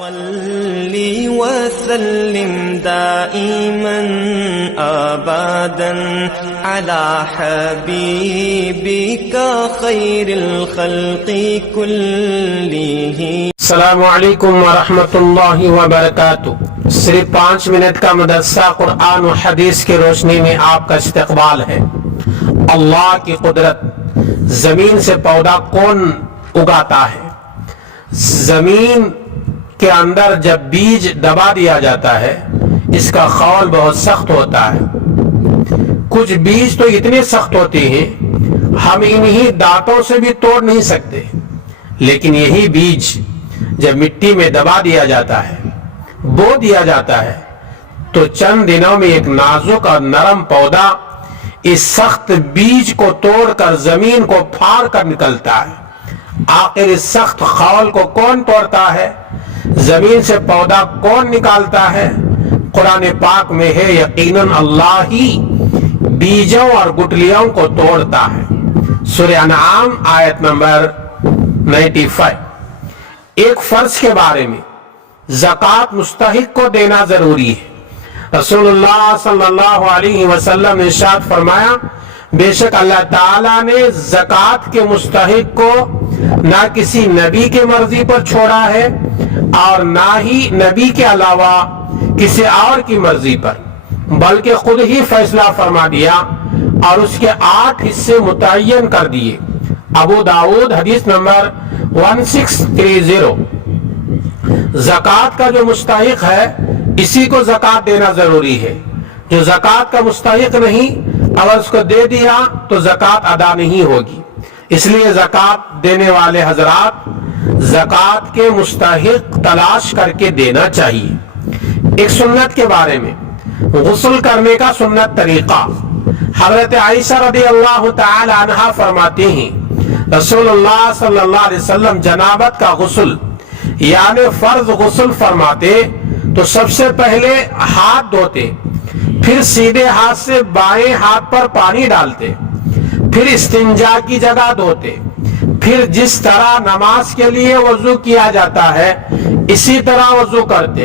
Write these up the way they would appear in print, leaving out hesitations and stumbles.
صلی وسلم دائما ابدا على حبیبک خیر الخلق كلهم۔ السلام علیکم ورحمۃ اللہ وبرکاتہ۔ صرف 5 منٹ کا مدرسہ قرآن و حدیث کی روشنی میں آپ کا استقبال ہے۔ اللہ کی قدرت، زمین سے پودا کون اگاتا ہے؟ زمین کے اندر جب بیج دبا دیا جاتا ہے اس کا خول بہت سخت ہوتا ہے۔ کچھ بیج تو اتنے سخت ہوتے ہیں ہم انہی دانتوں سے بھی توڑ نہیں سکتے، لیکن یہی بیج جب مٹی میں دبا دیا جاتا ہے، بو دیا جاتا ہے، تو چند دنوں میں ایک نازک اور نرم پودا اس سخت بیج کو توڑ کر زمین کو پھاڑ کر نکلتا ہے۔ آخر اس سخت خول کو کون توڑتا ہے؟ زمین سے پودا کون نکالتا ہے؟ قرآن پاک میں ہے یقیناً اللہ ہی بیجوں اور گٹلیوں کو توڑتا ہے۔ سورہ انعام آیت نمبر 95۔ ایک فرض کے بارے میں، زکوٰۃ مستحق کو دینا ضروری ہے۔ رسول اللہ صلی اللہ علیہ وسلم نے ارشاد فرمایا، بے شک اللہ تعالیٰ نے زکوٰۃ کے مستحق کو نہ کسی نبی کے مرضی پر چھوڑا ہے اور نہ ہی نبی کے علاوہ کسی اور کی مرضی پر، بلکہ خود ہی فیصلہ فرما دیا اور اس کے 8 حصے متعین کر دیے۔ ابو داؤد حدیث نمبر 1630۔ زکوٰۃ کا جو مستحق ہے اسی کو زکوٰۃ دینا ضروری ہے۔ جو زکوٰۃ کا مستحق نہیں، اگر اس کو دے دیا تو زکوٰۃ ادا نہیں ہوگی۔ اس لیے زکوٰۃ دینے والے حضرات زکوٰۃ کے مستحق تلاش کر کے دینا چاہیے۔ ایک سنت کے بارے میں، غسل کرنے کا سنت طریقہ۔ حضرت عائشہ رضی اللہ تعالی عنہا فرماتے ہیں، رسول اللہ صلی اللہ علیہ وسلم جنابت کا غسل یعنی فرض غسل فرماتے تو سب سے پہلے ہاتھ دھوتے، پھر سیدھے ہاتھ سے بائیں ہاتھ پر پانی ڈالتے، پھر استنجا کی جگہ دھوتے، پھر جس طرح نماز کے لیے وضو کیا جاتا ہے اسی طرح وضو کرتے،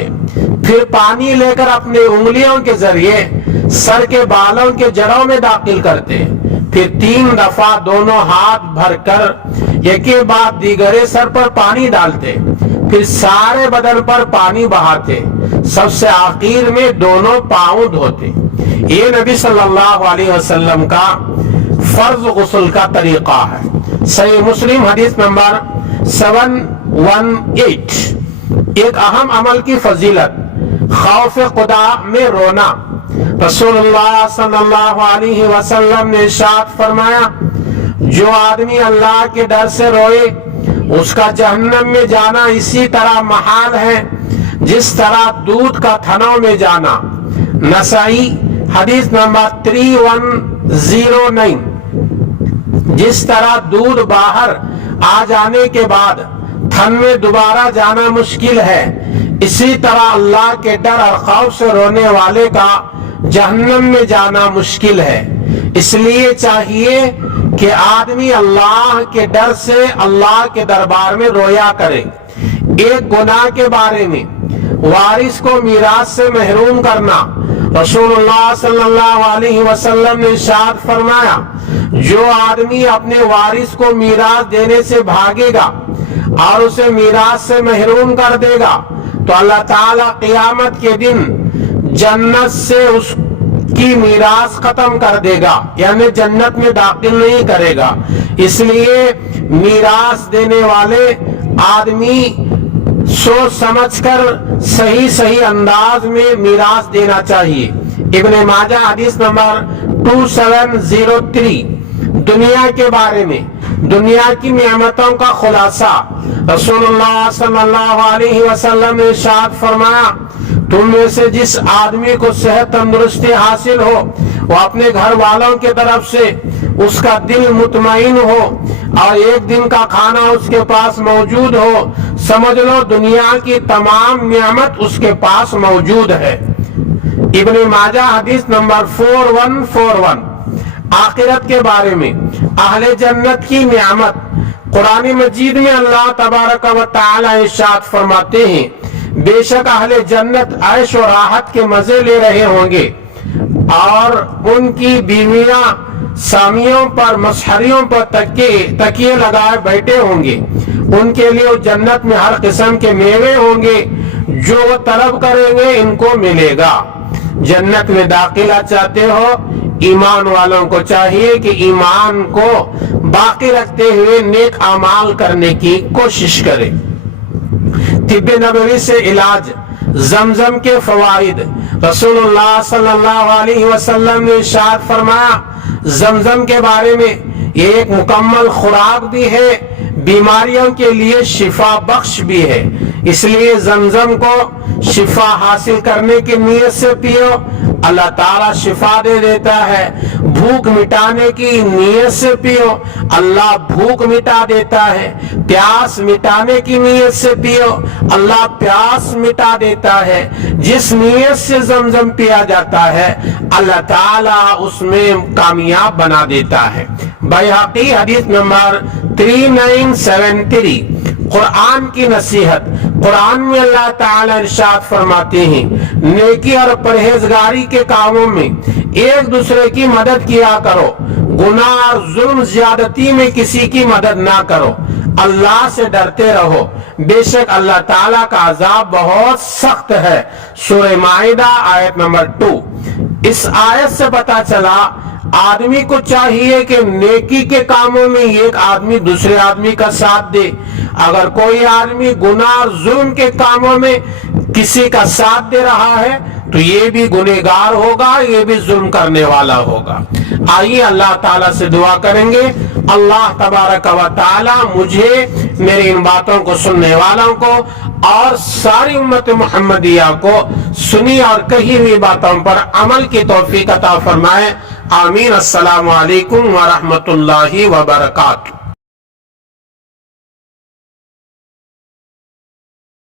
پھر پانی لے کر اپنے انگلیوں کے ذریعے سر کے بالوں کے جڑوں میں داخل کرتے، پھر 3 دفعہ دونوں ہاتھ بھر کر یکے بعد دیگرے سر پر پانی ڈالتے، پھر سارے بدن پر پانی بہاتے، سب سے آخر میں دونوں پاؤں دھوتے۔ یہ نبی صلی اللہ علیہ وسلم کا فرض غسل کا طریقہ ہے۔ صحیح مسلم حدیث نمبر 718۔ ایک اہم عمل کی فضیلت، خوف خدا میں رونا۔ رسول اللہ صلی اللہ علیہ وسلم نے ارشاد فرمایا، جو آدمی اللہ کے ڈر سے روئے اس کا جہنم میں جانا اسی طرح محال ہے جس طرح دودھ کا تھنوں میں جانا۔ نسائی حدیث نمبر 3109۔ جس طرح دودھ باہر آ جانے کے بعد تھن میں دوبارہ جانا مشکل ہے، اسی طرح اللہ کے ڈر اور خوف سے رونے والے کا جہنم میں جانا مشکل ہے۔ اس لیے چاہیے کہ آدمی اللہ کے ڈر سے اللہ کے دربار میں رویا کرے۔ ایک گناہ کے بارے میں، وارث کو میراث سے محروم کرنا۔ رسول اللہ صلی اللہ علیہ وسلم نے ارشاد فرمایا، جو آدمی اپنے وارث کو میراث دینے سے بھاگے گا اور اسے میراث سے محروم کر دے گا تو اللہ تعالیٰ قیامت کے دن جنت سے اس کی میراث ختم کر دے گا، یعنی جنت میں داخل نہیں کرے گا۔ اس لیے میراث دینے والے آدمی سوچ سمجھ کر صحیح انداز میں میراث دینا چاہیے۔ ابن ماجہ حدیث نمبر 2703۔ دنیا کے بارے میں، دنیا کی نعمتوں کا خلاصہ۔ رسول اللہ صلی اللہ علیہ وسلم نے ارشاد فرمایا، تم میں سے جس آدمی کو صحت تندرستی حاصل ہو وہ اپنے گھر والوں کی طرف سے اس کا دل مطمئن ہو اور ایک دن کا کھانا اس کے پاس موجود ہو، سمجھ لو دنیا کی تمام نعمت اس کے پاس موجود ہے۔ ابن ماجہ حدیث نمبر 4141۔ آخرت کے بارے میں، اہل جنت کی نعمت۔ قرآن مجید میں اللہ تبارک و تعالی ارشاد فرماتے ہیں، بے شک اہل جنت عیش و راحت کے مزے لے رہے ہوں گے اور ان کی بیویاں سامیوں پر مسحریوں پر تکیے لگائے بیٹھے ہوں گے. ان کے لیے جنت میں ہر قسم کے میوے ہوں گے، جو وہ طلب کریں گے ان کو ملے گا. جنت میں داخلہ چاہتے ہو؟ ایمان والوں کو چاہیے کہ ایمان کو باقی رکھتے ہوئے نیک اعمال کرنے کی کوشش کرے. طب نبوی سے علاج، زمزم کے فوائد. رسول اللہ صلی اللہ علیہ وسلم نے ارشاد فرمایا زمزم کے بارے میں، یہ ایک مکمل خوراک بھی ہے، بیماریوں کے لیے شفا بخش بھی ہے. اس لیے زمزم کو شفا حاصل کرنے کی نیت سے پیو، اللہ تعالیٰ شفا دے دیتا ہے. بھوک مٹانے کی نیت سے پیو، اللہ بھوک مٹا دیتا ہے. پیاس مٹانے کی نیت سے پیو، اللہ پیاس مٹا دیتا ہے. جس نیت سے زمزم پیا جاتا ہے اللہ تعالیٰ اس میں کامیاب بنا دیتا ہے. بیہقی حدیث نمبر 3973. قرآن کی نصیحت. قرآن میں اللہ تعالیٰ ارشاد فرماتے ہیں نیکی اور پرہیزگاری کے کاموں میں ایک دوسرے کی مدد کیا کرو، گناہ اور ظلم زیادتی میں کسی کی مدد نہ کرو، اللہ سے ڈرتے رہو، بے شک اللہ تعالیٰ کا عذاب بہت سخت ہے. سورہ مائدہ آیت نمبر 2. اس آیت سے پتہ چلا آدمی کو چاہیے کہ نیکی کے کاموں میں ایک آدمی دوسرے آدمی کا ساتھ دے. اگر کوئی آدمی گناہ اور ظلم کے کاموں میں کسی کا ساتھ دے رہا ہے تو یہ بھی گنہگار ہوگا، یہ بھی ظلم کرنے والا ہوگا. آئیے اللہ تعالیٰ سے دعا کریں گے اللہ تبارک و تعالیٰ مجھے، میری ان باتوں کو سننے والوں کو اور ساری امت محمدیہ کو سنی اور کہی ہوئی باتوں پر عمل کی توفیق عطا فرمائے. آمین. السلام علیکم ورحمۃ اللہ وبرکاتہ.